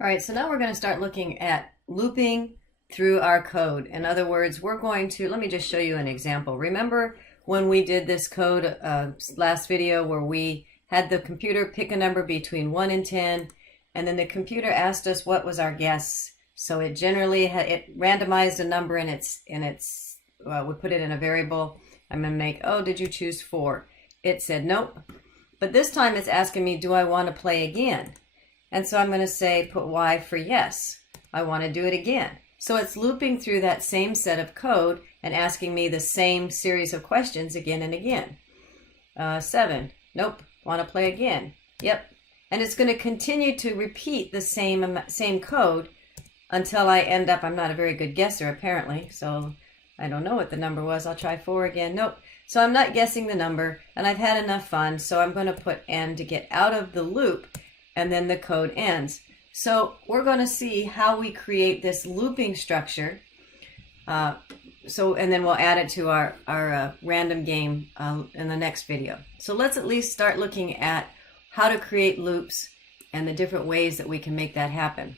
All right, so now we're going to start looking at looping through our code. In other words, we're going to, let me just show you an example. Remember when we did this code last video where we had the computer pick a number between 1 and 10, and then the computer asked us what was our guess. So it generally, it randomized a number and we put it in a variable. I'm going to make, oh, did you choose 4? It said nope. But this time it's asking me, do I want to play again? And so I'm going to say, put Y for yes. I want to do it again. So it's looping through that same set of code and asking me the same series of questions again and again. 7, nope, want to play again. Yep. And it's going to continue to repeat the same code until I end up, I'm not a very good guesser apparently, so I don't know what the number was. I'll try 4 again. Nope. So I'm not guessing the number, and I've had enough fun, so I'm going to put N to get out of the loop, and then the code ends. So we're going to see how we create this looping structure. And then we'll add it to our random game in the next video. So let's at least start looking at how to create loops and the different ways that we can make that happen.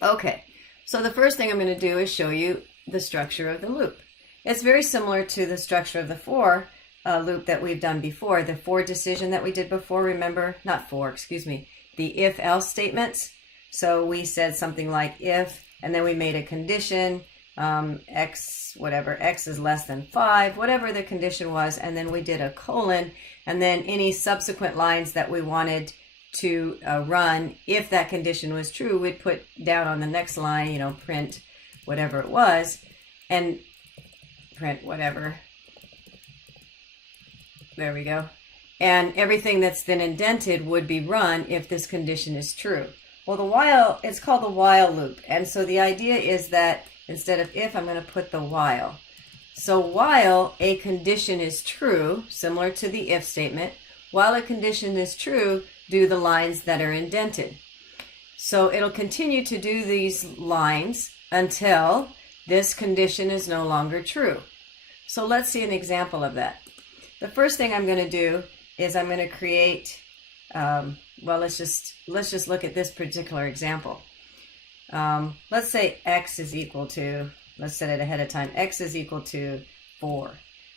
Okay, so the first thing I'm going to do is show you the structure of the loop. It's very similar to the structure of the for loop that we've done before, the for decision that we did before, remember? Not for, excuse me, the if-else statements. So we said something like if, and then we made a condition, x, whatever, x is less than 5, whatever the condition was, and then we did a colon, and then any subsequent lines that we wanted to run, if that condition was true, we'd put down on the next line, print whatever it was, and print whatever. There we go. And everything that's then indented would be run if this condition is true. Well, the while, it's called the while loop. And so the idea is that instead of if, I'm going to put the while. So while a condition is true, similar to the if statement, while a condition is true, do the lines that are indented. So it'll continue to do these lines until this condition is no longer true. So let's see an example of that. The first thing I'm going to do is I'm going to create, let's just look at this particular example. Let's say x is equal to, let's set it ahead of time, x is equal to 4.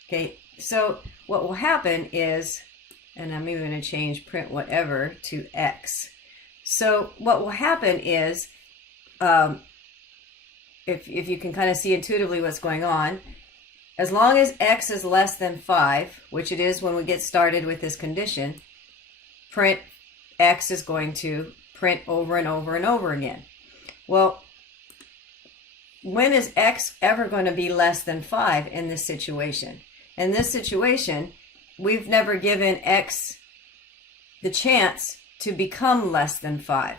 Okay, so what will happen is, and I'm even going to change print whatever to x. So what will happen is, if you can kind of see intuitively what's going on, as long as x is less than 5, which it is when we get started with this condition, print x is going to print over and over and over again. Well, when is x ever going to be less than 5 in this situation? In this situation, we've never given x the chance to become less than 5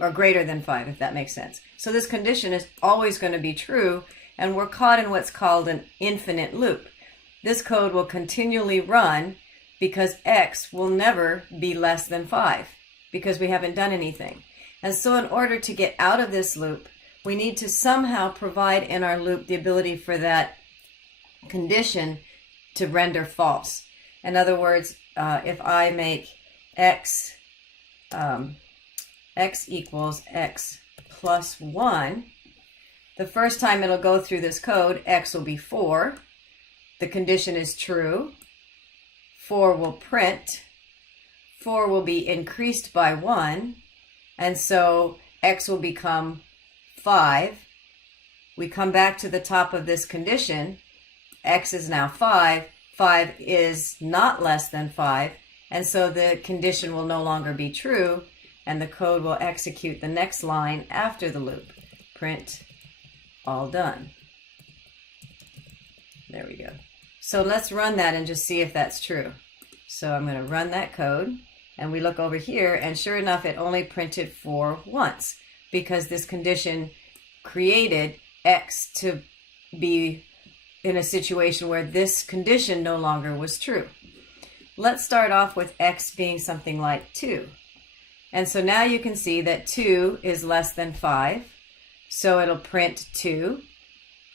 or greater than 5, if that makes sense. So this condition is always going to be true, and we're caught in what's called an infinite loop. This code will continually run because x will never be less than 5 because we haven't done anything. And so in order to get out of this loop, we need to somehow provide in our loop the ability for that condition to render false. In other words, if I make x equals x plus 1, the first time it'll go through this code, x will be 4. The condition is true. 4 will print. 4 will be increased by 1. And so x will become 5. We come back to the top of this condition. X is now 5. 5 is not less than 5. And so the condition will no longer be true. And the code will execute the next line after the loop. Print all done. There we go. So let's run that and just see if that's true. So I'm going to run that code, and we look over here, and sure enough, it only printed 4 once because this condition created x to be in a situation where this condition no longer was true. Let's start off with x being something like 2. And so now you can see that 2 is less than 5. So it'll print 2.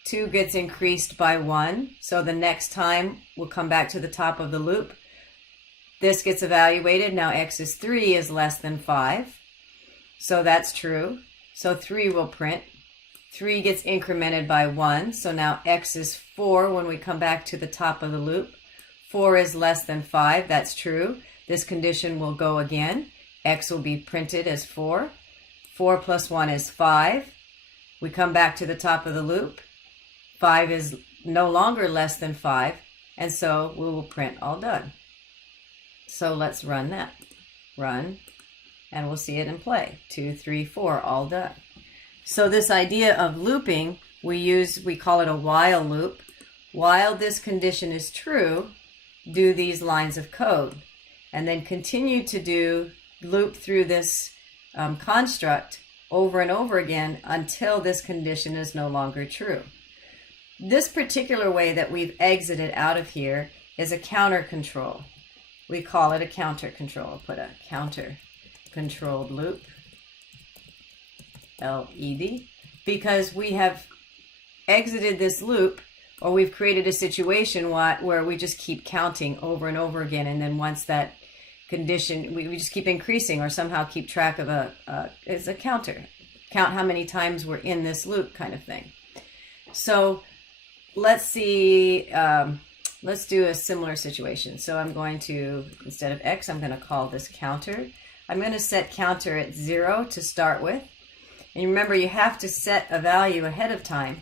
2 gets increased by 1. So the next time we'll come back to the top of the loop. This gets evaluated. Now x is 3 is less than 5. So that's true. So 3 will print. 3 gets incremented by 1. So now x is 4 when we come back to the top of the loop. 4 is less than 5. That's true. This condition will go again. X will be printed as 4. 4 plus 1 is 5. We come back to the top of the loop. 5 is no longer less than 5. And so we will print all done. So let's run that. Run. And we'll see it in play. 2, 3, 4, all done. So this idea of looping, we call it a while loop. While this condition is true, do these lines of code. And then continue to loop through this construct over and over again until this condition is no longer true. This particular way that we've exited out of here is a counter control. We call it a counter control. I'll put a counter controlled loop, LED, because we have exited this loop, or we've created a situation where we just keep counting over and over again, and then once that condition, we just keep increasing or somehow keep track of it's a counter. Count how many times we're in this loop kind of thing. So let's see, let's do a similar situation. So I'm going to, instead of X, I'm going to call this counter. I'm going to set counter at 0 to start with. And remember, you have to set a value ahead of time,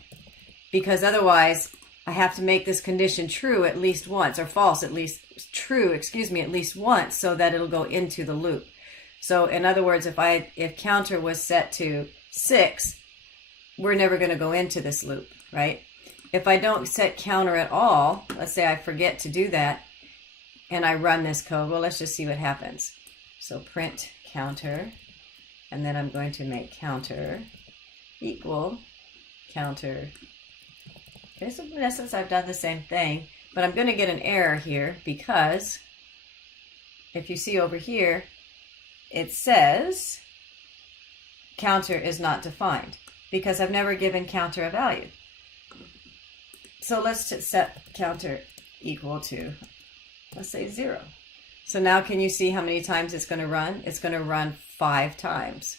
because otherwise I have to make this condition true at least once, or false at least, true, excuse me, at least once, so that it'll go into the loop. So in other words, if counter was set to 6, we're never going to go into this loop, right? If I don't set counter at all, let's say I forget to do that, and I run this code, well, let's just see what happens. So print counter, and then I'm going to make counter equal counter. Okay, so in essence, I've done the same thing, but I'm going to get an error here because if you see over here, it says counter is not defined because I've never given counter a value. So let's just set counter equal to, let's say 0. So now can you see how many times it's going to run? It's going to run 5 times.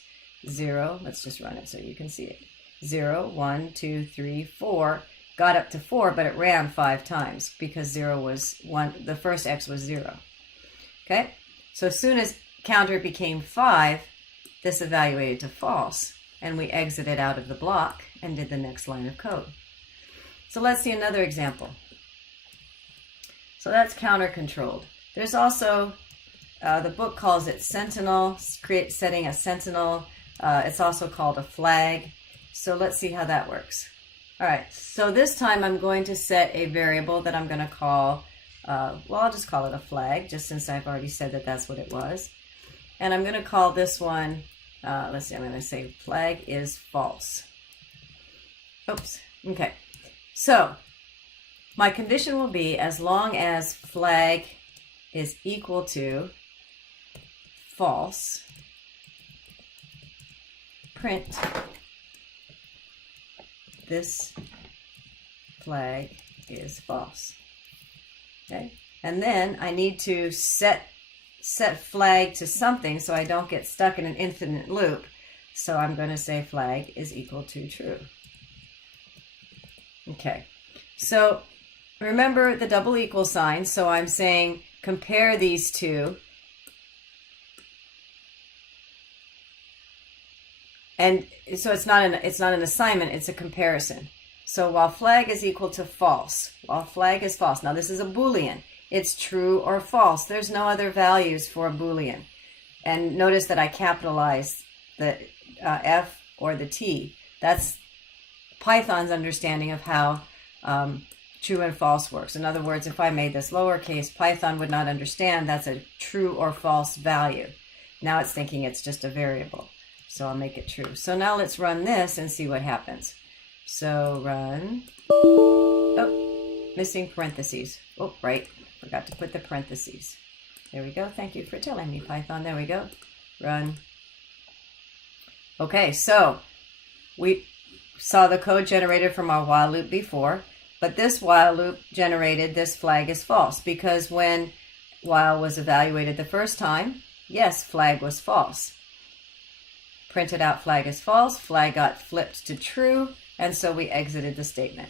0, let's just run it so you can see it. 0, 1, 2, 3, 4. Got up to 4, but it ran 5 times because 0 was 1. The first X was 0. Okay? So as soon as counter became 5, this evaluated to false, and we exited out of the block and did the next line of code. So let's see another example. So that's counter controlled. There's also, the book calls it sentinel, setting a sentinel. It's also called a flag. So let's see how that works. All right, so this time I'm going to set a variable that I'm going to call, well, I'll just call it a flag, just since I've already said that that's what it was. And I'm going to call this one, let's see, I'm going to say flag is false. Oops, okay. So my condition will be as long as flag is equal to false, print this flag is false. Okay, and then I need to set flag to something so I don't get stuck in an infinite loop. So I'm going to say flag is equal to true. Okay, so remember the double equal sign. So I'm saying compare these two. And so it's not an assignment, it's a comparison. So while flag is equal to false, while flag is false, now this is a Boolean. It's true or false. There's no other values for a Boolean. And notice that I capitalized the F or the T. That's Python's understanding of how true and false works. In other words, if I made this lowercase, Python would not understand that's a true or false value. Now it's thinking it's just a variable. So I'll make it true. So now let's run this and see what happens. So run. Oh, missing parentheses. Oh, right. Forgot to put the parentheses. There we go. Thank you for telling me, Python. There we go. Run. Okay, so we saw the code generated from our while loop before, but this while loop generated this flag is false because when while was evaluated the first time, yes, flag was false. printed out flag is false, flag got flipped to true, and so we exited the statement.